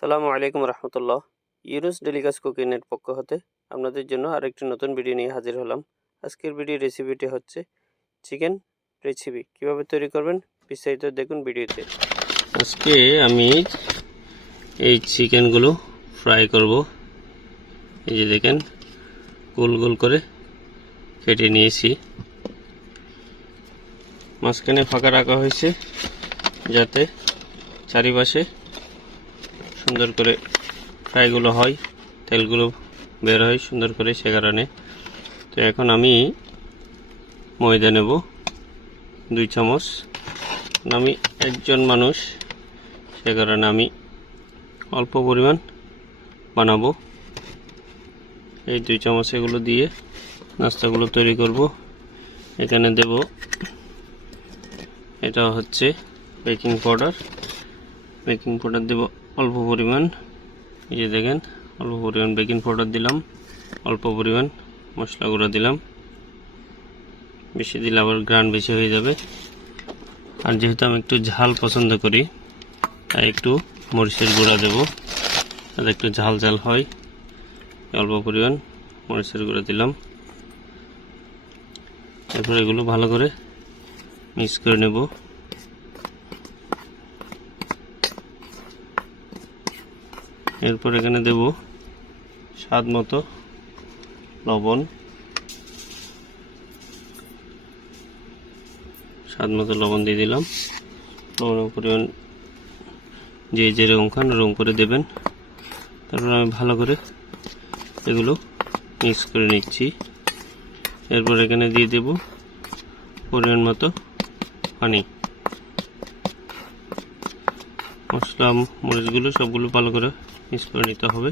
সালামু আলাইকুম রহমতুল্লাহ। ইউনুস ডেলিকাস কুকিংয়ের পক্ষ হতে আপনাদের জন্য আরেকটি নতুন ভিডিও নিয়ে হাজির হলাম। আজকের ভিডিও রেসিপিটি হচ্ছে চিকেন রেসিপি। কিভাবে তৈরি করবেন বিস্তারিত দেখুন ভিডিওতে। আজকে আমি এই চিকেনগুলো ফ্রাই করব। এই যে দেখেন গোল গোল করে কেটে নিয়েছি। মাঝখানে ফাঁকা রাখা হয়েছে যাতে চারিপাশে সুন্দর করে ফ্রাইগুলো হয়, তেলগুলো বের হয় সুন্দর করে, সে কারণে। তো এখন আমি ময়দা নেব 2 চামচ। আমি একজন মানুষ, সে কারণে আমি অল্প পরিমাণ বানাবো। এই 2 চামচ এগুলো দিয়ে নাস্তাগুলো তৈরি করব। এখানে দেব, এটা হচ্ছে বেকিং পাউডার। বেকিং পাউডার দেব অল্প পরিমাণ। এই যে দেখেন অল্প পরিমাণ বেকিং পাউডার দিলাম, অল্প পরিমাণ মশলা গুঁড়ো দিলাম। বেশি দিলে আবার গ্রান বেশি হয়ে যাবে। আর যেহেতু আমি একটু ঝাল পছন্দ করি, তাই একটু মরিচের গুঁড়া দেব যাতে একটু ঝাল ঝাল হয়। অল্প পরিমাণ মরিচের গুঁড়া দিলাম। এরপর এগুলো ভালো করে মিক্স করে নেব। এরপর এখানে দেব স্বাদ মতো লবণ। স্বাদ মতো লবণ দিয়ে দিলাম। লবণের পরিমাণ যে যেরকম খান ওরকম করে দেবেন। তারপর আমি ভালো করে এগুলো মিক্স করে নিচ্ছি। এরপর এখানে দিয়ে দেব পরিমাণ মতো পানি। মশলা মরিচগুলো সবগুলো ভালো করে মিক্স করে নিতে হবে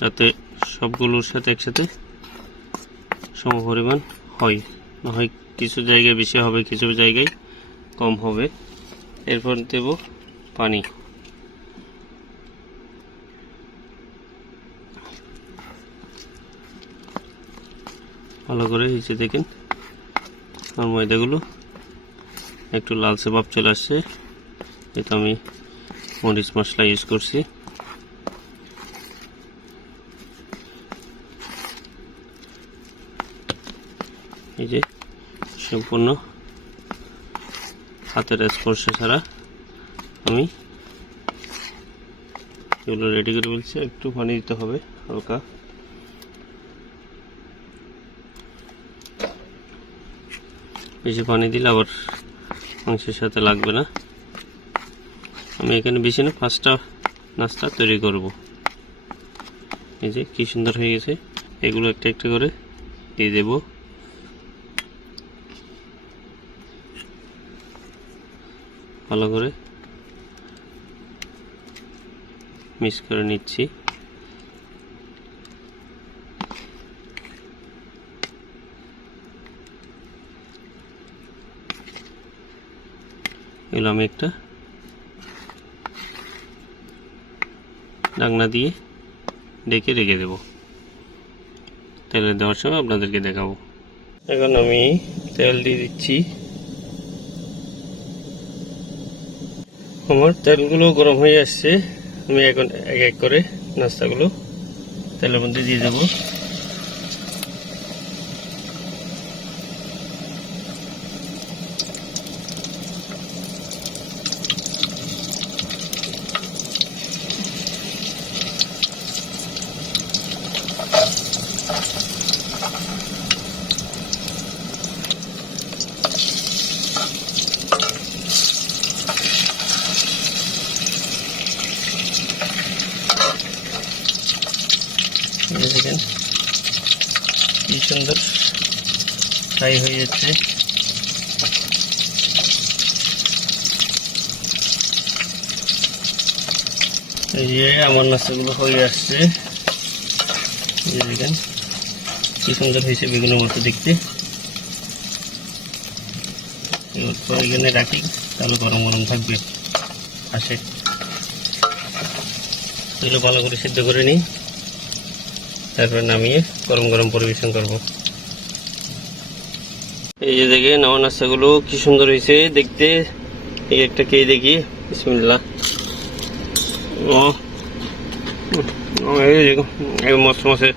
যাতে সবগুলোর সাথে একসাথে সমপরিমাণ হয়। না হয় কিছু জায়গায় বেশি হবে, কিছু জায়গায় কম হবে। এরপর দেব পানি। ভালো করে হিচে দেখেন আমার ময়দাগুলো একটু লালচে ভাব চলে আসছে। এটা আমি মরিচ মশলা ইউজ করছি। এই যে সম্পূর্ণ হাতের স্পর্শ ছাড়া আমি এগুলো রেডি করে ফেলছি। একটু পানি দিতে হবে হালকা। বেশি পানি দিলে আবার মাংসের সাথে লাগবে না। আমি এখানে বেশি না 5টা নাস্তা তৈরি করব। এই যে কি সুন্দর হয়ে গেছে। এগুলো একটা একটা করে দিয়ে দেব। ভালো করে মিক্স করে নিচ্ছি। এগুলো আমি একটা ঢাকনা দিয়ে ঢেকে রেখে দেব। তেলে দেওয়ার সময় আপনাদেরকে দেখাবো। এখন আমি তেল দিয়ে দিচ্ছি। আমার তেলগুলো গরম হয়ে আসছে। আমি এখন এক এক করে নাস্তাগুলো তেলের মধ্যে দিয়ে দেব। দেখেন কি সুন্দর ফ্রাই হয়ে যাচ্ছে। এই যে আমার নাস্তাগুলো হয়ে আসছে। দেখেন কি সুন্দর হয়েছে, বেগুনের মতো দেখতে। এখানে রাখি তাহলে গরম গরম থাকবে। আসে এগুলো ভালো করে সিদ্ধ করে নিই, তারপর নামিয়ে গরম গরম পরিবেশন করব। এই যে দেখেন আমার নাস্তাগুলো কি সুন্দর হয়েছে দেখতে। এই একটা খেয়ে দেখি। বিসমিল্লাহ। মস্ত মশে,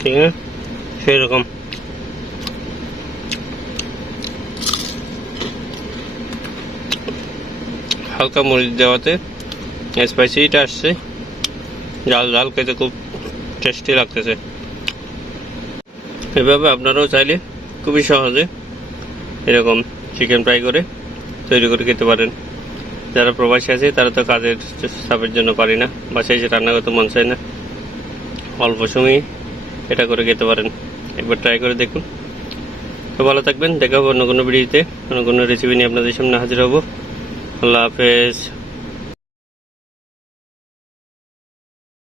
ঠিক আছে, সেই রকম। হালকা মরিচ দেওয়াতে স্পাইসিটা আসছে, ঝাল ঝাল, খেতে খুব টেস্টি লাগতেছে। এভাবে আপনারাও চাইলে খুবই সহজে এরকম চিকেন ফ্রাই করে তৈরি করে খেতে পারেন। যারা প্রবাসী আছে তারা তো কাজের চাপের জন্য পারি না, বাসায় এসে রান্না করতে মন চায় না, অল্প সময়ে এটা করে খেতে পারেন। একবার ট্রাই করে দেখুন। তো ভালো থাকবেন, দেখা হবে অন্য কোনো ভিডিওতে, অন্য কোনো রেসিপি নিয়ে আপনাদের সামনে হাজির হব। আল্লাহ হাফেজ।